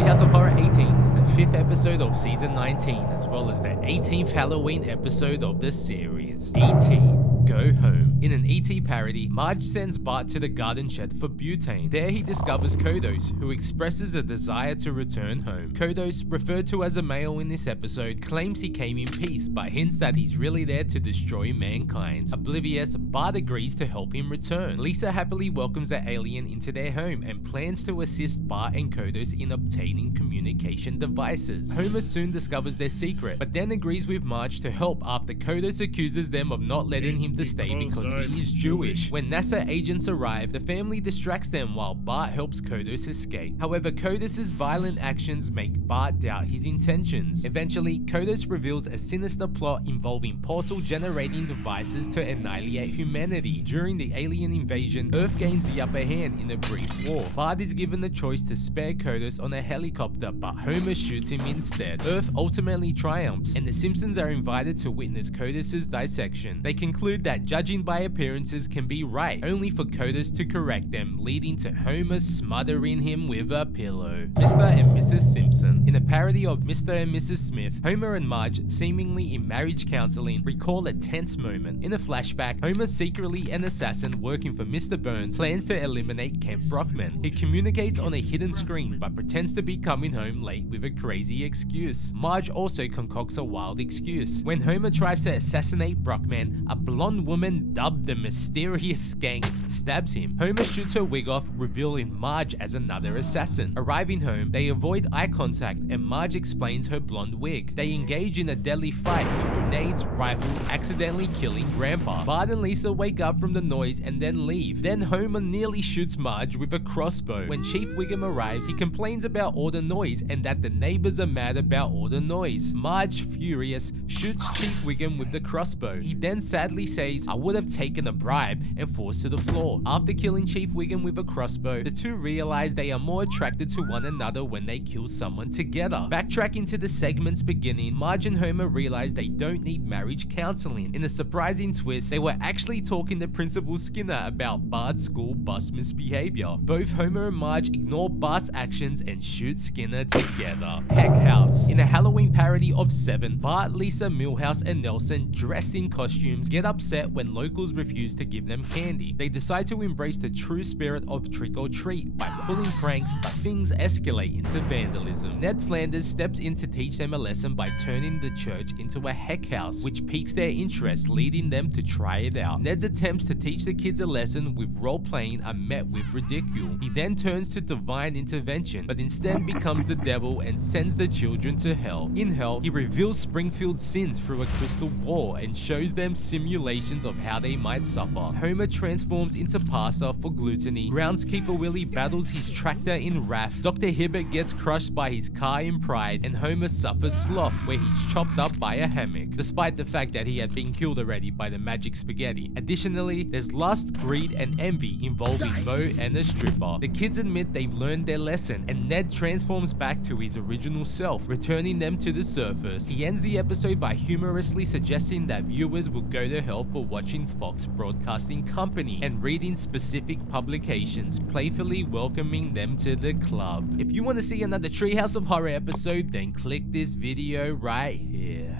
Treehouse of Horror 18 is the 5th episode of Season 19, as well as the 18th Halloween episode of the series. 18. Go Home. In an ET parody, Marge sends Bart to the garden shed for butane. There he discovers Kodos, who expresses a desire to return home. Kodos, referred to as a male in this episode, claims he came in peace, but hints that he's really there to destroy mankind. Oblivious, Bart agrees to help him return. Lisa happily welcomes the alien into their home and plans to assist Bart and Kodos in obtaining communication devices. Homer soon discovers their secret, but then agrees with Marge to help after Kodos accuses them of not letting him to stay because he is Jewish. When NASA agents arrive, the family distracts them while Bart helps Kodos escape. However, Kodos' violent actions make Bart doubt his intentions. Eventually, Kodos reveals a sinister plot involving portal-generating devices to annihilate humanity. During the alien invasion, Earth gains the upper hand in a brief war. Bart is given the choice to spare Kodos on a helicopter, but Homer shoots him instead. Earth ultimately triumphs, and the Simpsons are invited to witness Kodos' dissection. They conclude that judging by appearances can be right, only for Kodos to correct them, leading to Homer smothering him with a pillow. Mr. and Mrs. Simpson. In a parody of Mr. and Mrs. Smith, Homer and Marge, seemingly in marriage counseling, recall a tense moment. In a flashback, Homer, secretly an assassin working for Mr. Burns, plans to eliminate Kent Brockman. He communicates on a hidden screen, but pretends to be coming home late with a crazy excuse. Marge also concocts a wild excuse. When Homer tries to assassinate Brockman, a blonde woman dubbed the Mysterious Skank stabs him. Homer shoots her wig off, revealing Marge as another assassin. Arriving home, they avoid eye contact and Marge explains her blonde wig. They engage in a deadly fight with grenades, rifles, accidentally killing Grandpa. Bart and Lisa wake up from the noise and then leave. Then Homer nearly shoots Marge with a crossbow. When Chief Wiggum arrives, he complains about all the noise and that the neighbors are mad about all the noise. Marge, furious, shoots Chief Wiggum with the crossbow. He then sadly says, "I would have taken a bribe," and falls to the floor. After killing Chief Wiggum with a crossbow, the two realize they are more attracted to one another when they kill someone together. Backtracking to the segment's beginning, Marge and Homer realize they don't need marriage counseling. In a surprising twist, they were actually talking to Principal Skinner about Bart's school bus misbehavior. Both Homer and Marge ignore Bart's actions and shoot Skinner together. Heck House. In a Halloween parody of Seven, Bart, Lisa, Milhouse, and Nelson, dressed in costumes, get upset when locals refuse to give them candy. They decide to embrace the true spirit of trick or treat by pulling pranks, but things escalate into vandalism. Ned Flanders steps in to teach them a lesson by turning the church into a heck house, which piques their interest, leading them to try it out. Ned's attempts to teach the kids a lesson with role-playing are met with ridicule. He then turns to divine intervention, but instead becomes the devil and sends the children to hell. In hell, he reveals Springfield's sins through a crystal ball and shows them simulations of how they might suffer. Homer transforms into pasta for gluttony. Groundskeeper Willie battles his tractor in wrath. Dr. Hibbert gets crushed by his car in pride, and Homer suffers sloth, where he's chopped up by a hammock, despite the fact that he had been killed already by the magic spaghetti. Additionally, there's lust, greed, and envy involving Moe and a stripper. The kids admit they've learned their lesson, and Ned transforms back to his original self, returning them to the surface. He ends the episode by humorously suggesting that viewers will go to hell for watching Fox Broadcasting Company and reading specific publications, playfully welcoming them to the club. If you want to see another Treehouse of Horror episode, then click this video right here.